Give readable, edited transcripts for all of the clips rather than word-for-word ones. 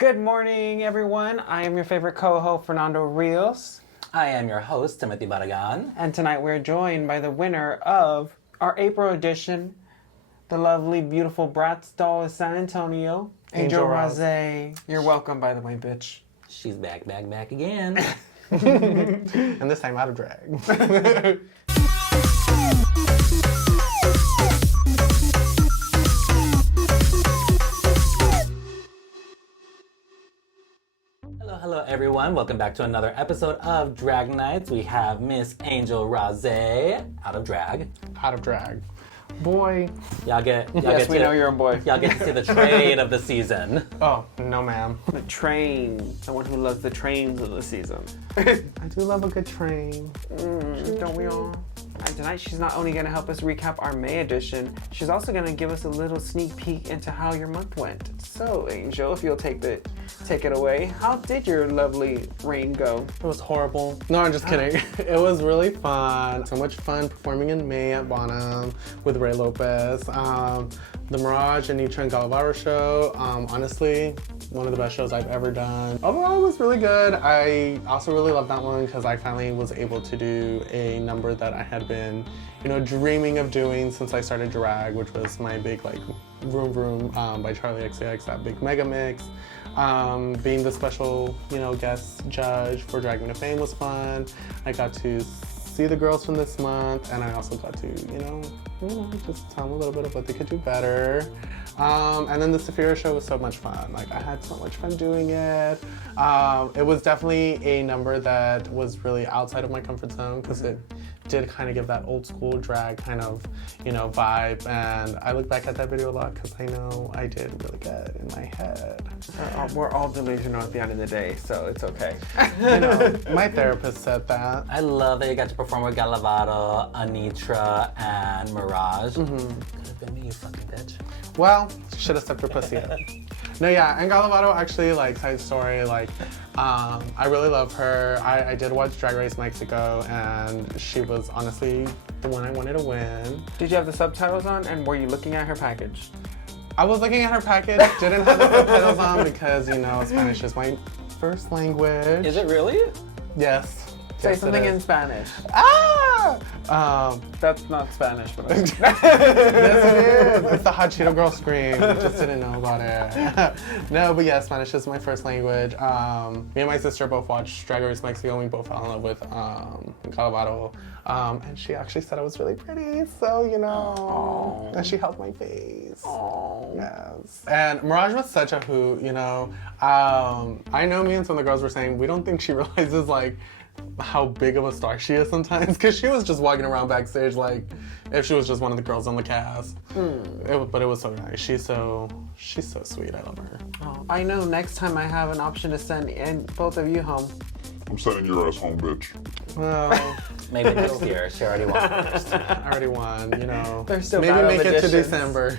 Good morning, everyone. I am your favorite co-host, Fernando Rios. I am your host, Timothy Barragan. And tonight we're joined by the winner of our April edition, the lovely, beautiful Bratz doll of San Antonio, Angel Rawze. You're welcome, by the way, bitch. She's back again. And this time out of drag. Hello everyone. Welcome back to another episode of Drag Nights. We have Miss Angel Rawze out of drag. Out of drag. Boy. Y'all get We know you're a boy. Y'all get to see the trade of the season. Oh, no ma'am. The train. Someone who loves the trains of the season. I do love a good train. Don't we all? And tonight she's not only going to help us recap our May edition, she's also going to give us a little sneak peek into how your month went. So, Angel, if you'll take it away, how did your lovely reign go? It was horrible. No, I'm just kidding. It was really fun. So much fun performing in May at Bonham with Ray Lopez. The Mirage and Anetra and Galavaro show, honestly, one of the best shows I've ever done. Overall, it was really good. I also really loved that one because I finally was able to do a number that I had been, dreaming of doing since I started drag, which was my big, Vroom Vroom by Charlie XCX, that big mega mix. Being the special, guest judge for Drag Me to Fame was fun. I got to see the girls from this month, and I also got to, just tell them a little bit of what they could do better. And then the Sapphira show was so much fun. I had so much fun doing it. It was definitely a number that was really outside of my comfort zone because it did kind of give that old school drag kind of, vibe. And I look back at that video a lot because I know I did really good in my head. We're all delusional at the end of the day, so it's okay. My therapist said that. I love that you got to perform with Galavaro, Anetra, and Mirage. Could have been me, you fucking bitch. Well, should have stepped her pussy up. No, yeah, and Galavaro actually, side story, I really love her. I did watch Drag Race Mexico, and she was honestly the one I wanted to win. Did you have the subtitles on, and were you looking at her package? I was looking at her package, didn't have the subtitles on because, Spanish is my first language. Is it really? Yes. Say Yes, something in Spanish. Ah! That's not Spanish, but Yes, it is. It's the Hot Cheeto Girl scream. Just didn't know about it. No, but yeah, Spanish is my first language. Me and my sister both watched Drag Race Mexico, and we both fell in love with Galavaro. And she actually said I was really pretty, so, Aww. And she held my face. Aww. Yes. And Mirage was such a hoot, I know me and some of the girls were saying, we don't think she realizes, how big of a star she is sometimes, because she was just walking around backstage if she was just one of the girls on the cast. But it was so nice. She's so sweet. I love her. Oh, I know next time I have an option to send both of you home. I'm sending your ass home, bitch. Well, Maybe next year. She already won first. I already won, There's still Maybe battle make it to editions. December.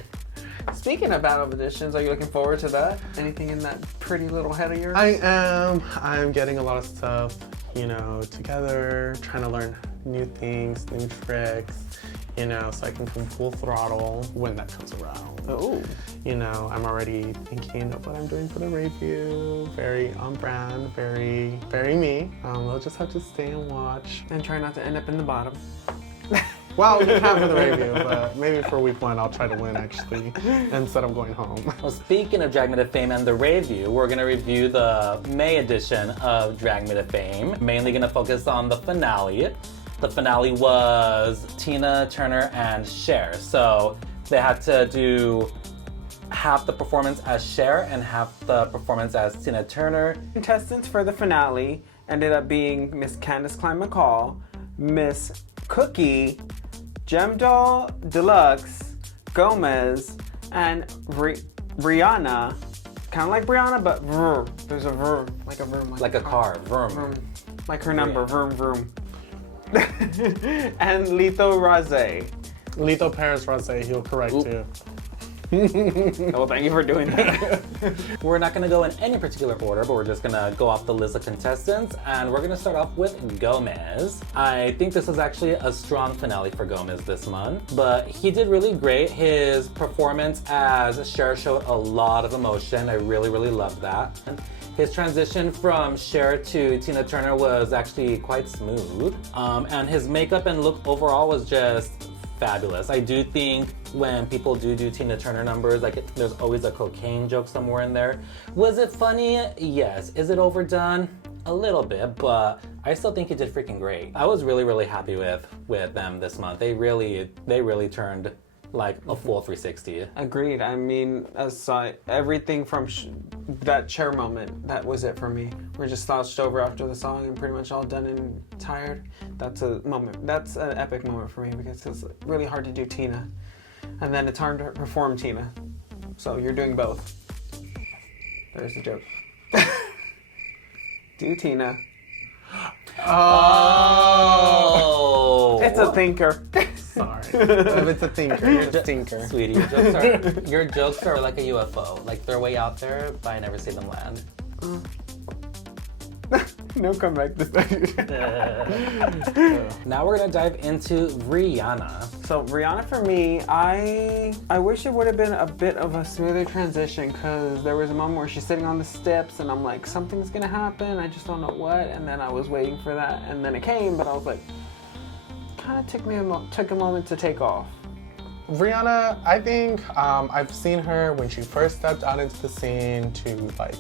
Speaking of battle of editions, are you looking forward to that? Anything in that pretty little head of yours? I am. I'm getting a lot of stuff, together, trying to learn new things, new tricks, so I can come full throttle when that comes around. Oh. I'm already thinking of what I'm doing for the review. Very on brand, very, very me. We'll just have to stay and watch. And try not to end up in the bottom. Well, we can for the review, but maybe for week one I'll try to win actually, instead of going home. Well, speaking of Drag Me to Fame and the review, we're going to review the May edition of Drag Me to Fame. Mainly going to focus on the finale. The finale was Tina Turner and Cher. So they had to do half the performance as Cher and half the performance as Tina Turner. Contestants for the finale ended up being Miss Candice Klein-McCall, Miss Cookie, Gemdoll Deluxe, Gomez, and Rihanna. Kind of like Brianna, but vroom. There's a vroom, like a vroom. Like a car, vroom. Vroom. Like her number, vroom, vroom. And Lito Rawze. Lito Paris Rawze, he'll correct you. Well, thank you for doing that. We're not gonna go in any particular order, but we're just gonna go off the list of contestants, and we're gonna start off with Gomez. I think this is actually a strong finale for Gomez this month, but he did really great. His performance as Cher showed a lot of emotion. I really, really loved that. His transition from Cher to Tina Turner was actually quite smooth, and his makeup and look overall was just fabulous. I do think when people do Tina Turner numbers, like there's always a cocaine joke somewhere in there. Was it funny? Yes. Is it overdone? A little bit, but I still think he did freaking great. I was really, really happy with them this month. They really turned like a full 360. Agreed. I mean, everything from that chair moment, that was it for me. We're just slouched over after the song and pretty much all done and tired. That's a moment. That's an epic moment for me because it's really hard to do Tina. And then it's hard to perform Tina. So you're doing both. There's the joke. Do Tina. Oh! It's a thinker. Sorry. If it's a thinker, you're a thinker. Sweetie, your jokes are like a UFO. Like they're way out there, but I never see them land. No comeback this time. Now we're gonna dive into Rihanna. So Rihanna for me, I wish it would have been a bit of a smoother transition because there was a moment where she's sitting on the steps and I'm like, something's gonna happen, I just don't know what, and then I was waiting for that and then it came, but I was like, kind of took a moment to take off. Rihanna, I think I've seen her when she first stepped out into the scene to like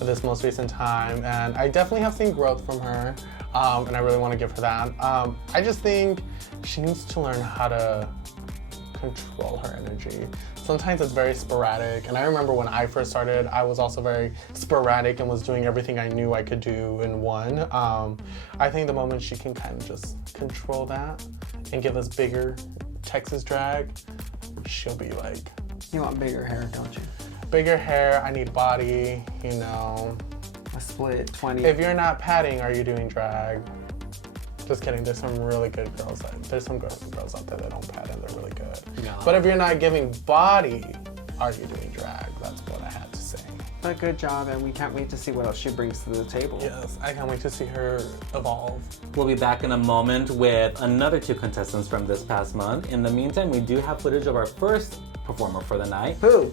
this most recent time, and I definitely have seen growth from her, and I really want to give her that. I just think she needs to learn how to control her energy. Sometimes it's very sporadic, and I remember when I first started, I was also very sporadic and was doing everything I knew I could do in one. I think the moment she can kind of just control that and give us bigger Texas drag, she'll be like... You want bigger hair, don't you? Bigger hair, I need body, you know. A split 20. If you're not padding, are you doing drag? Just kidding, there's some really good girls. There's some girls out there that don't pad and they're really good. Yeah. But if you're not giving body, are you doing drag? That's what I had to say. But good job, and we can't wait to see what else she brings to the table. Yes, I can't wait to see her evolve. We'll be back in a moment with another 2 contestants from this past month. In the meantime, we do have footage of our first performer for the night. Who?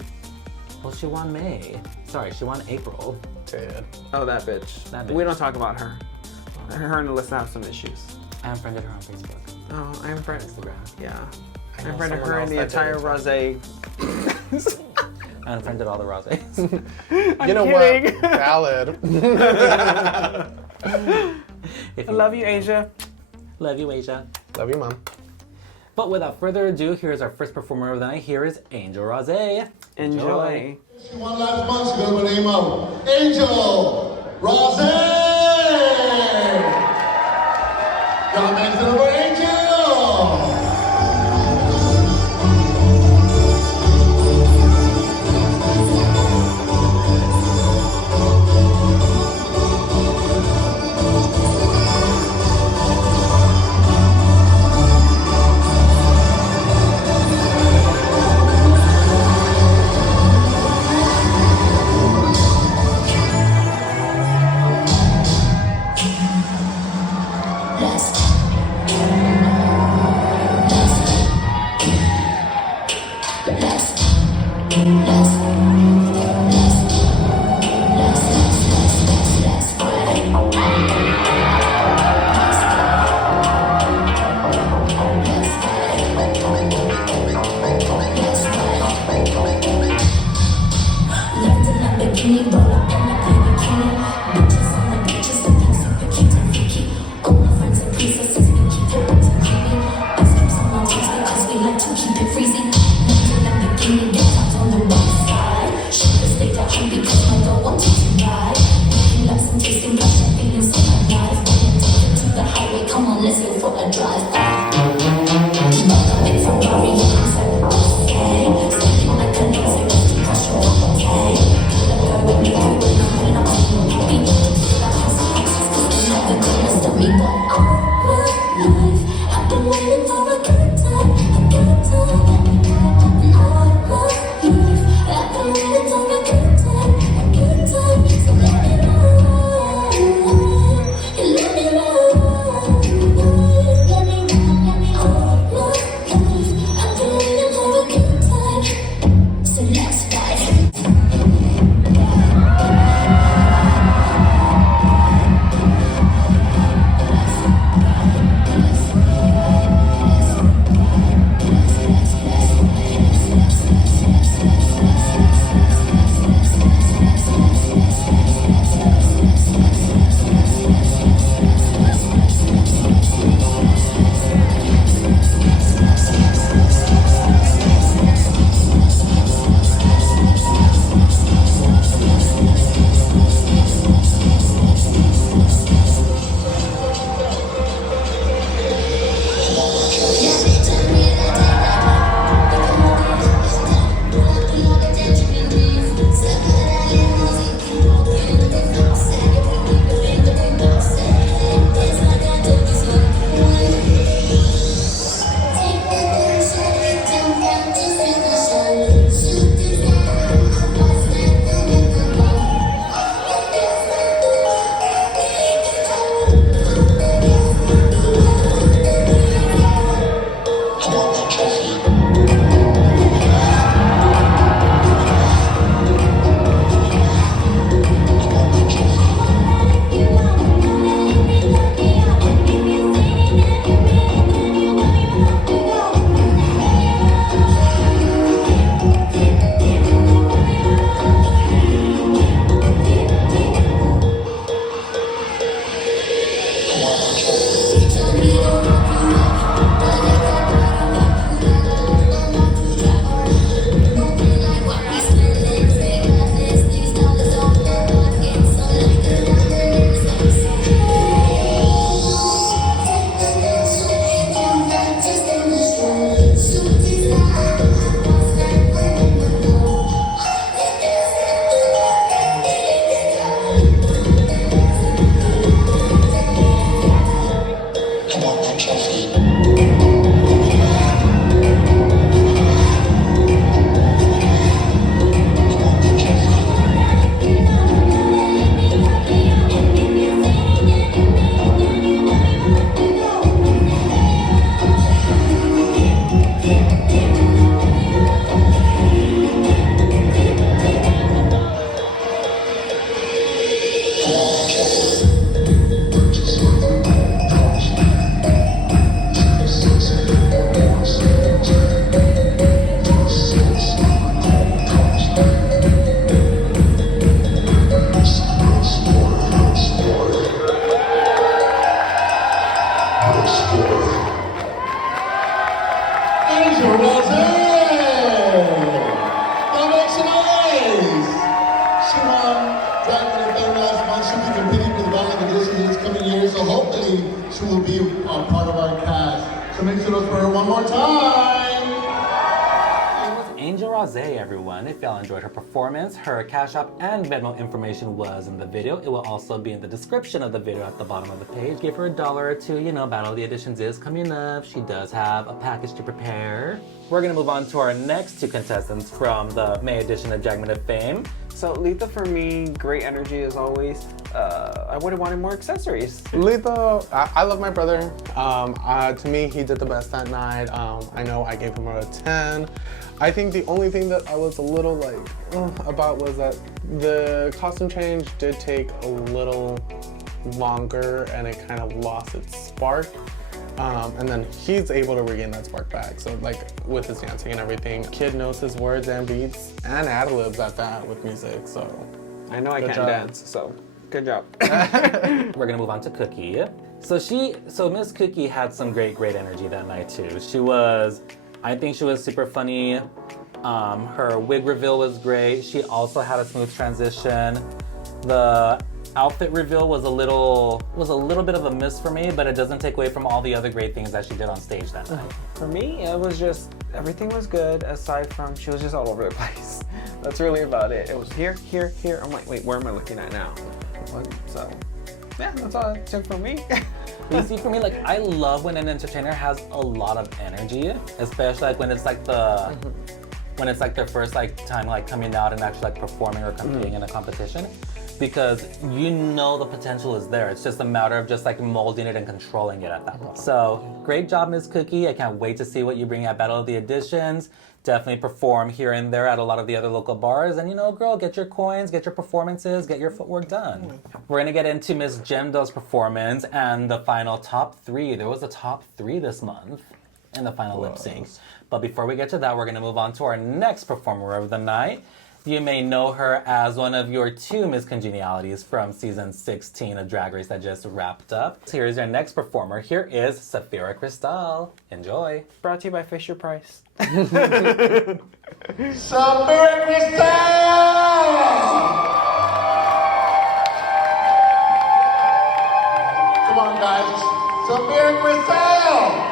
Well, she won May. Sorry, she won April. Did. Oh, that bitch. That bitch. We don't talk about her. Her and Alyssa have some issues. I unfriended her on Facebook. Oh, I unfriended. Instagram. Yeah. I I know unfriended someone her and else the that entire did. Rawze. I unfriended all the Rawzes. You know kidding. what? Valid. If I love you, Asia. Love you, Asia. Love you, Mom. But without further ado, here's our first performer of the night. Here is Angel Rawze. Enjoy. One last month ago, by the name of Angel Rawze. Y'all make some for Angel. more time. Angel Rawze, everyone. If y'all enjoyed her performance, her Cash App and Venmo information was in the video. It will also be in the description of the video at the bottom of the page. Give her $1 or $2. You know, Battle of the Editions is coming up. She does have a package to prepare. We're gonna move on to our next two contestants from the May edition of Drag Minute Fame. So Letha, for me, great energy as always. I would have wanted more accessories. Letha, I love my brother. To me, he did the best that night. I know I gave him a 10. I think the only thing that I was a little about was that the costume change did take a little longer and it kind of lost its spark. And then he's able to regain that spark back. So with his dancing and everything, kid knows his words and beats and ad-libs at that with music, so. I know I can't dance, so good job. We're gonna move on to Cookie. So Miss Cookie had some great energy that night too. I think she was super funny. Her wig reveal was great. She also had a smooth transition. The outfit reveal was a little bit of a miss for me, but it doesn't take away from all the other great things that she did on stage that night. For me, it was just, everything was good aside from she was just all over the place. That's really about it. It was here, here, here. I'm like, wait, where am I looking at now? So, yeah, that's all it took for me. You see, for me, I love when an entertainer has a lot of energy, especially when it's when it's their first time coming out and actually performing or competing in a competition, because you know the potential is there. It's just a matter of just molding it and controlling it at that point. So great job, Miss Cookie. I can't wait to see what you bring at Battle of the Editions. Definitely perform here and there at a lot of the other local bars. And girl, get your coins, get your performances, get your footwork done. We're gonna get into Miss Jemdo's performance and the final top 3. There was a top 3 this month in the final lip sync. But before we get to that, we're gonna move on to our next performer of the night. You may know her as one of your 2 Miss Congenialities from season 16 of Drag Race that just wrapped up. So here's your next performer. Here is Sapphira Cristal. Enjoy. Brought to you by Fisher Price. Sapphira Cristal! Come on, guys. Sapphira Cristal!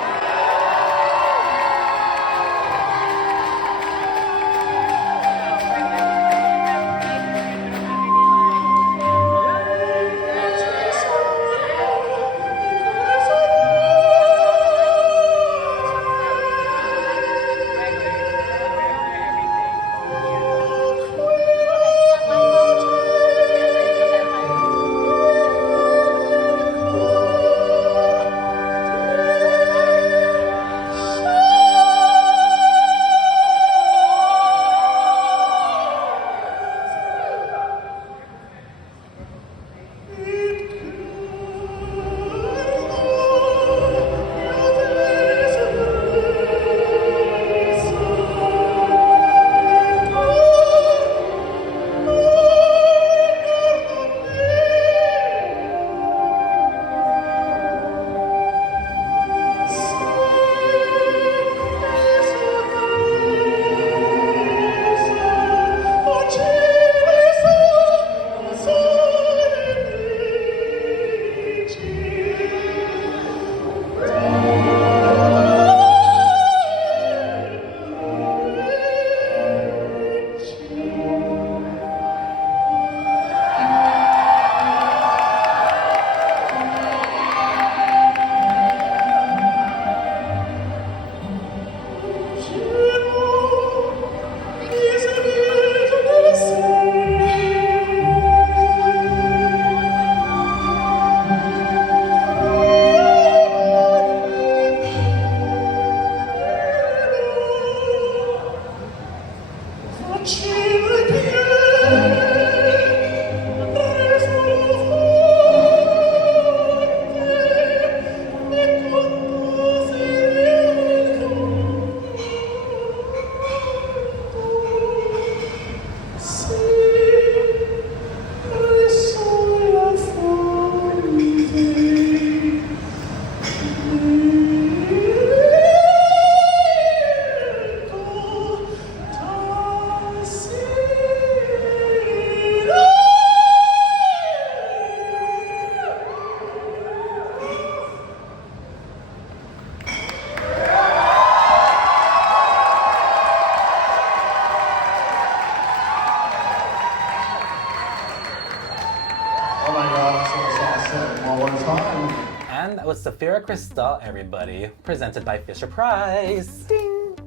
And that was Sapphira Cristal, everybody, presented by Fisher Price. Ding!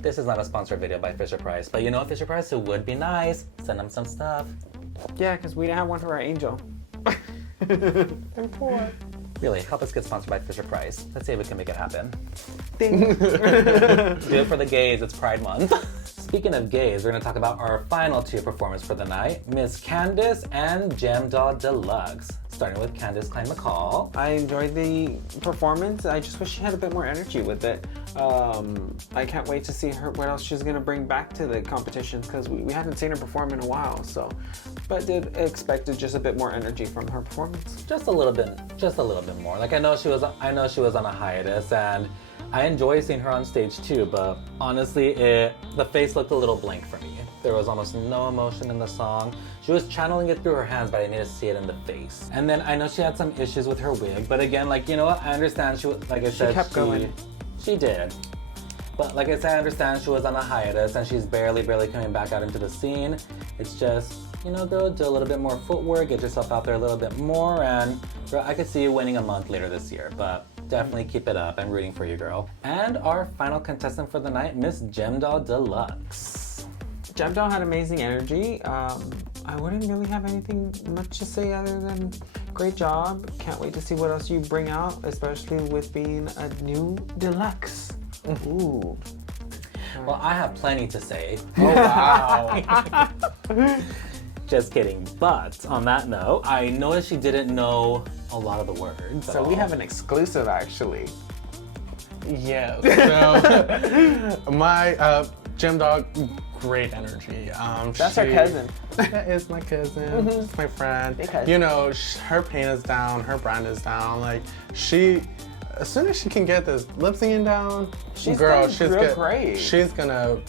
This is not a sponsored video by Fisher Price, but you know Fisher Price, it would be nice. Send them some stuff. Yeah, because we didn't have one for our angel. I'm poor. Really, help us get sponsored by Fisher Price. Let's see if we can make it happen. Ding. Do it for the gays, it's Pride Month. Speaking of gays, we're gonna talk about our final two performers for the night, Miss Candice and Gem Doll Deluxe. Starting with Candice Klein McCall. I enjoyed the performance. I just wish she had a bit more energy with it. I can't wait to see her what else she's gonna bring back to the competitions because we haven't seen her perform in a while. So, but did expected just a bit more energy from her performance. Just a little bit more. Like I know she was on a hiatus, and I enjoy seeing her on stage too. But honestly, the face looked a little blank for me. There was almost no emotion in the song. She was channeling it through her hands, but I need to see it in the face. And then I know she had some issues with her wig, but again, like, you know what? I understand she was, like I said, she kept going. She did. But like I said, I understand she was on a hiatus and she's barely coming back out into the scene. It's just, you know, girl, do a little bit more footwork, get yourself out there a little bit more, and girl, I could see you winning a month later this year, but definitely keep it up. I'm rooting for you, girl. And our final contestant for the night, Miss Gem Doll Deluxe. Gem Doll had amazing energy. I wouldn't really have anything much to say other than great job. Can't wait to see what else you bring out, especially with being a new deluxe. Ooh. Well, I have plenty to say. Oh, wow. Just kidding. But on that note, I noticed she didn't know a lot of the words. So we have an exclusive, actually. Yes. So, my Gem Dog, great energy. That's our cousin. That is my cousin. It's my friend. Hey, cousin. You know, her pain is down, her brand is down. Like as soon as she can get this lip syncing down, She's great. She's gonna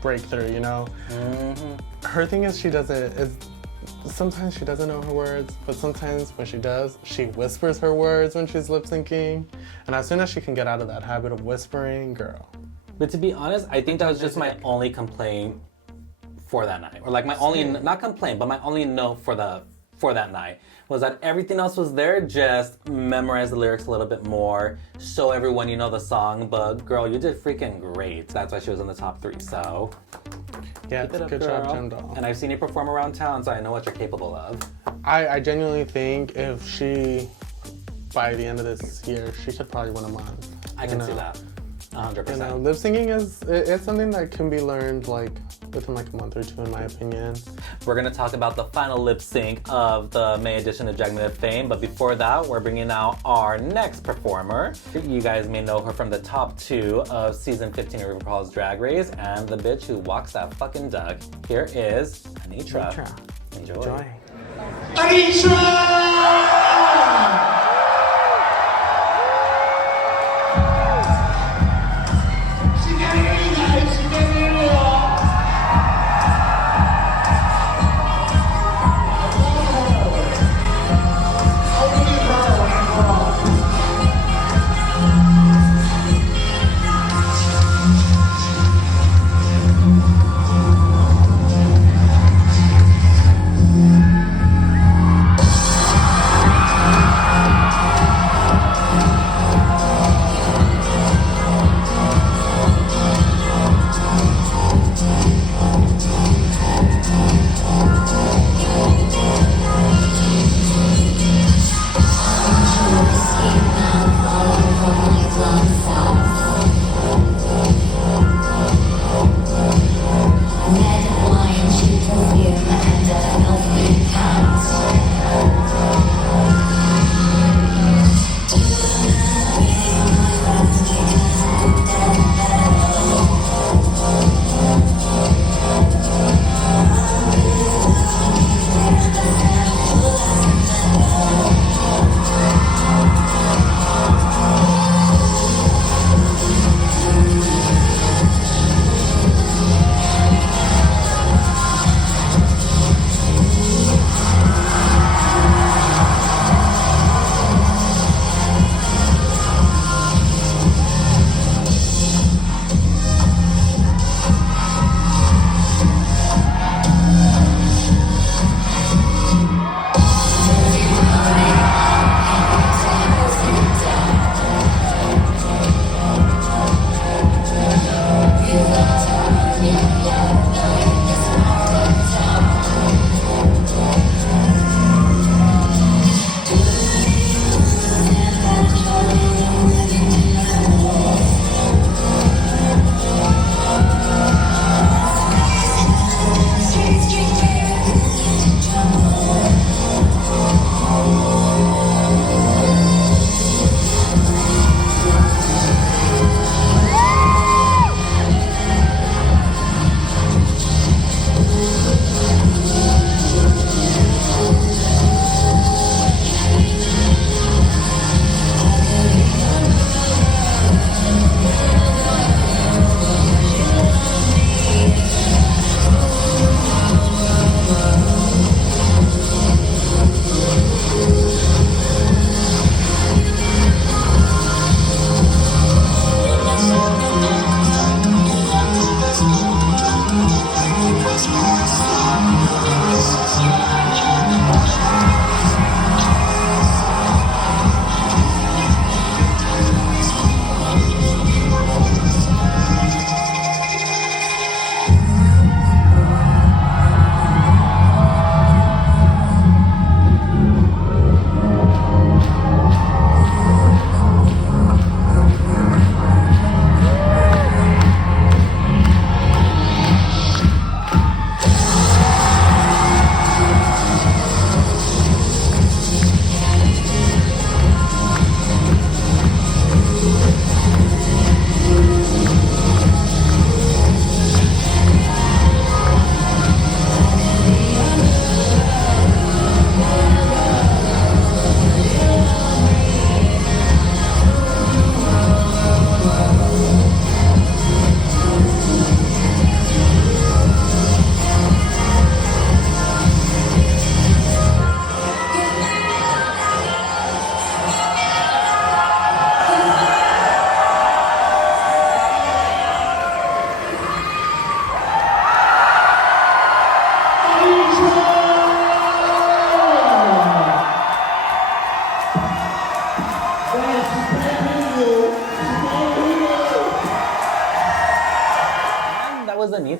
break through. You know. Her thing is sometimes she doesn't know her words, but sometimes when she does, she whispers her words when she's lip syncing. And as soon as she can get out of that habit of whispering, girl. But to be honest, I think that was just my only complaint for that night. Or like my only, not complaint, but my only note for that night was that everything else was there, just memorize the lyrics a little bit more, show everyone you know the song, but girl, you did freaking great. That's why she was in the top 3, so. Yeah, Keep it up, good girl. job, Gem Doll. And I've seen you perform around town, so I know what you're capable of. I genuinely think if she, by the end of this year, she should probably win a month. I can see that. 100%. You know, lip syncing it's something that can be learned like within like a month or 2, in my opinion. We're gonna talk about the final lip sync of the May edition of Drag Me to Fame, but before that, we're bringing out our next performer. You guys may know her from the top 2 of season 15 of RuPaul's Drag Race, and the bitch who walks that fucking duck. Here is Anetra. Enjoy. Anetra!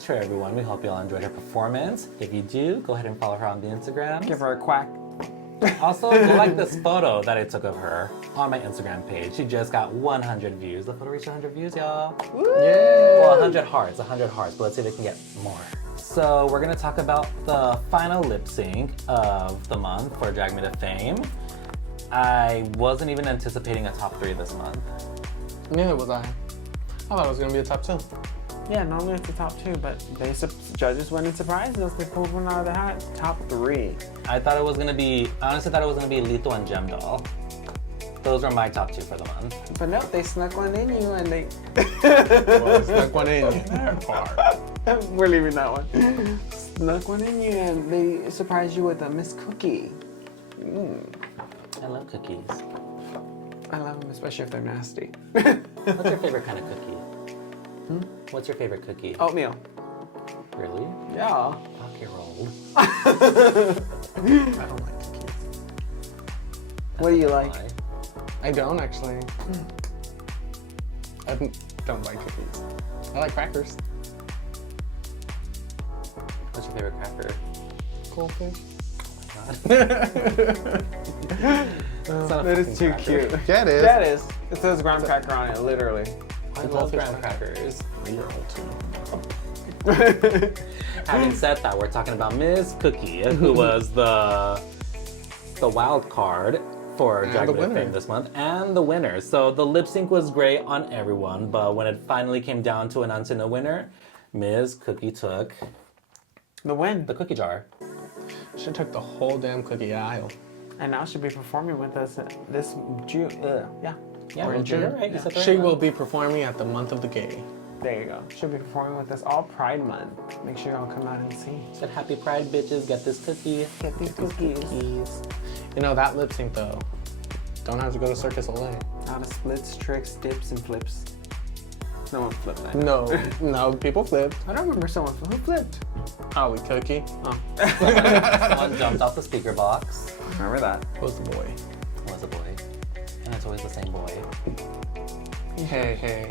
her, everyone. We hope you all enjoyed her performance. If you do, go ahead and follow her on the Instagram. Give her a quack. Also, go like this photo that I took of her on my Instagram page. She just got 100 views. The photo reached 100 views, y'all. Yeah. Well, 100 hearts, but let's see if they can get more. So we're gonna talk about the final lip sync of the month for Drag Me to Fame. I wasn't even anticipating a top 3 this month. Neither was I. I thought it was gonna be a top 2. Yeah, normally it's the top 2, but judges went and surprised us. They pulled one out of the hat. Top 3. I thought it was gonna be, I honestly thought it was gonna be Lito and Gem Doll. Those are my top 2 for the month. But no, they snuck one in you and they... Well, snuck one in you. That part. We're leaving that one. Snuck one in you and they surprised you with a Miss Cookie. I love cookies. I love them, especially if they're nasty. What's your favorite kind of cookie? What's your favorite cookie? Oatmeal. Really? Yeah. Okay, roll. I don't like cookies. What do you like? I don't actually. I don't like cookies. I like crackers. What's your favorite cracker? Goldfish. That is too cute. Yeah, it is. That is. It says graham cracker on it, literally. I love graham crackers. You're old too. Having said that, we're talking about Miss Cookie, who was the wild card for And Drag the Me to winner. Fame this month, and the winner. So the lip sync was great on everyone, but when it finally came down to announcing a winner, Miss Cookie took The win. the cookie jar. She took the whole damn cookie aisle. And now she'll be performing with us this June. Yeah. Yeah, Or well, in June. you're right. You said the She right will one. be performing at the month of the gay. There you go. She'll be performing with us all Pride Month. Make sure y'all come out and see. Said happy Pride, bitches. Get this cookie. Get these cookies. You know, that lip sync though, don't have to go to Circus Olay. Out of splits, tricks, dips, and flips. No one flipped that. No, people flipped. I don't remember someone who flipped. Holly Cookie. Oh, Someone jumped off the speaker box. remember that. Was the boy. It was a boy. And it's always the same boy. Hey.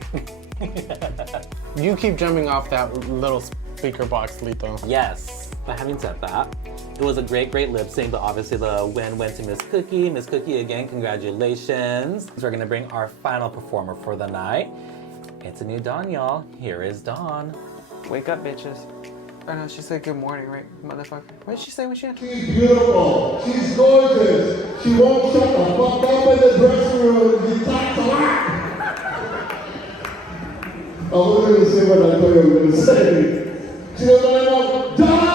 You keep jumping off that little speaker box, Lito. Yes, but having said that, it was a great lip sync, but obviously the win went to Miss Cookie. Miss Cookie, again, congratulations. We're gonna bring our final performer for the night. It's a new Dawn, y'all. Here is Dawn. Wake up, bitches. I know, she said good morning, right, motherfucker? What did she say when she entered? She's beautiful. She's gorgeous. She won't shut the fuck up in the dressing room. She talks a lot. I was going to say what I thought you were going to say. She was like, "Die!"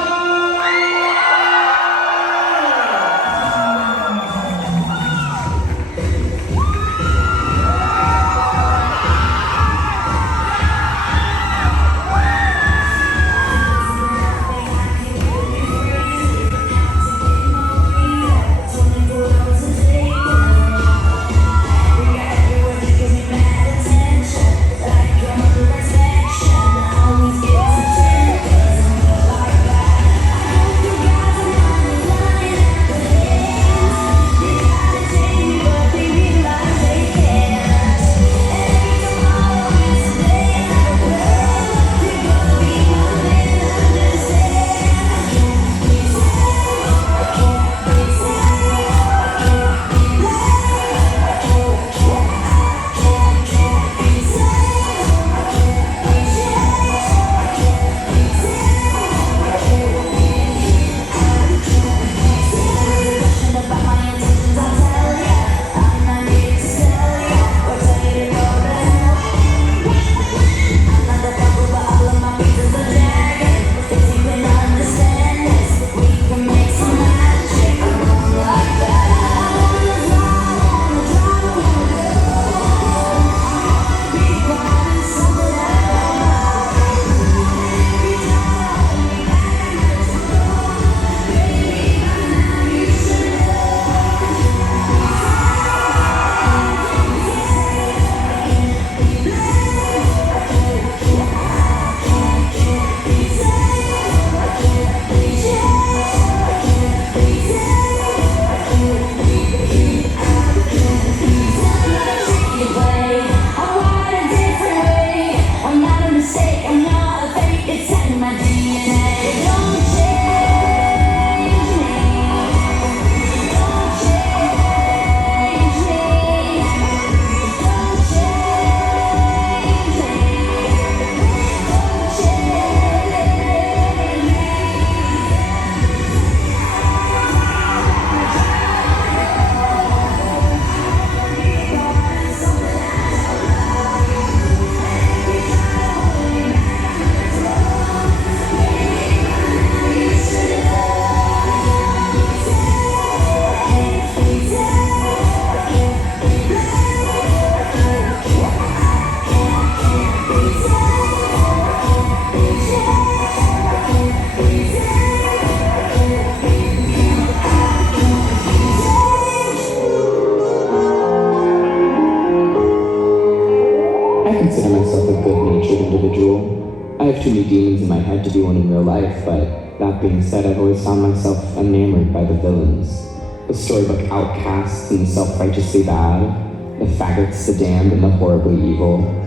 life, but that being said, I've always found myself enamored by the villains. The storybook outcasts and the self-righteously bad, the faggots, the damned, and the horribly evil.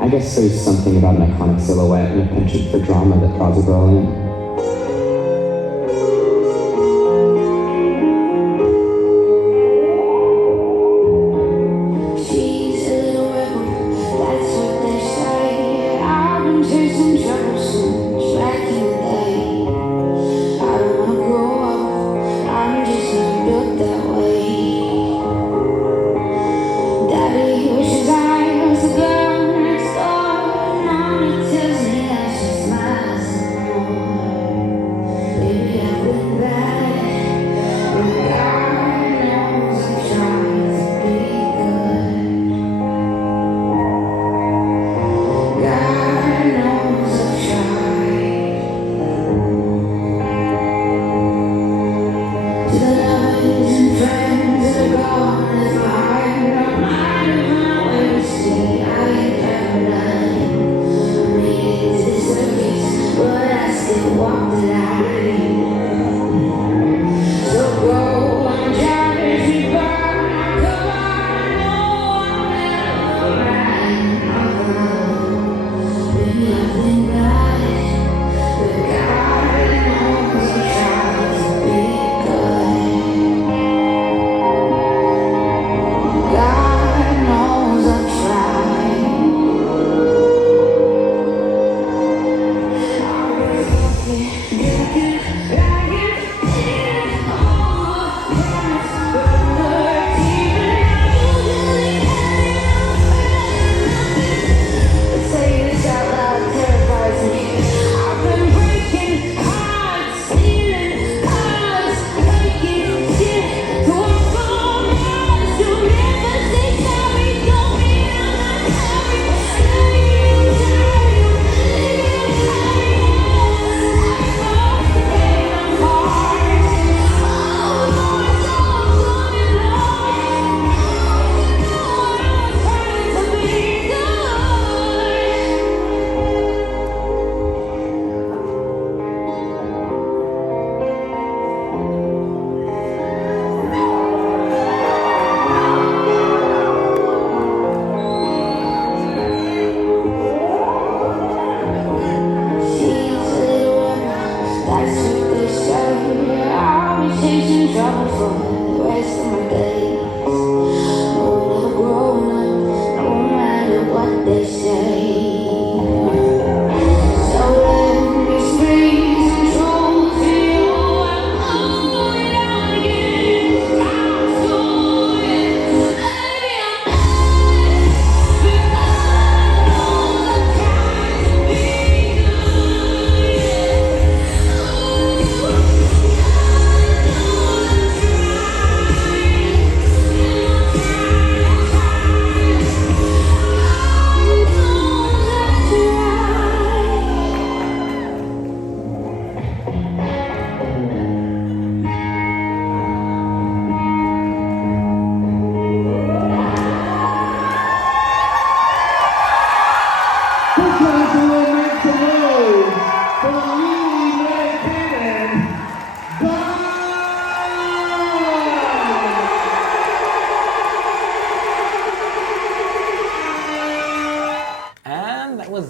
I guess there's something about an iconic silhouette and a penchant for drama that draws a girl in.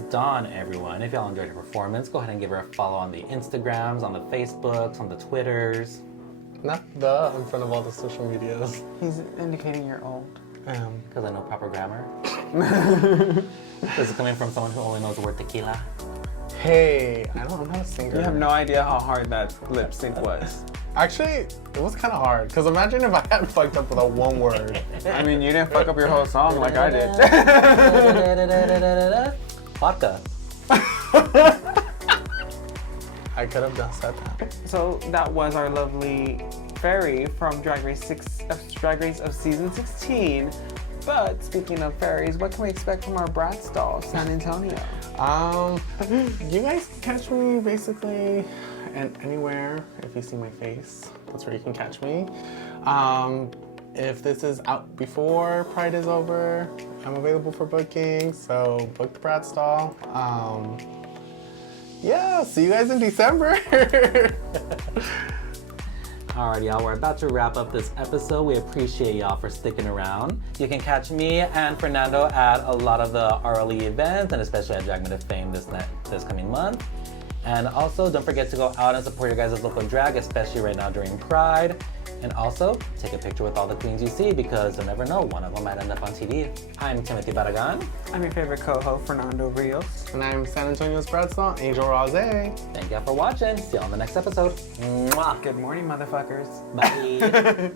Dawn, everyone. If y'all enjoyed her performance, go ahead and give her a follow on the Instagrams, on the Facebooks, on the Twitters. Not the in front of all the social medias. He's indicating you're old. Because I know proper grammar. This is coming from someone who only knows the word tequila. Hey, I'm not a singer. You have no idea how hard that lip sync was. Actually, it was kind of hard. Because imagine if I had fucked up with a one word. I mean, you didn't fuck up your whole song like I did. Vodka. I could have just said that. So that was our lovely fairy from Drag Race of season 16. But speaking of fairies, what can we expect from our Bratz doll, San Antonio? You guys can catch me basically anywhere. If you see my face, that's where you can catch me. If this is out before Pride is over, I'm available for booking, so book the Bratz doll. Yeah, see you guys in December. Alright, y'all, we're about to wrap up this episode. We appreciate y'all for sticking around. You can catch me and Fernando at a lot of the RLE events, and especially at Drag Me to Fame this coming month. And also, don't forget to go out and support your guys' local drag, especially right now during Pride. And also, take a picture with all the queens you see, because you'll never know, one of them might end up on TV. I'm Timothy Barragan. I'm your favorite co-host, Fernando Rios. And I'm San Antonio's Pretzel, Angel Rawze. Thank y'all for watching. See y'all on the next episode. Mwah. Good morning, motherfuckers. Bye.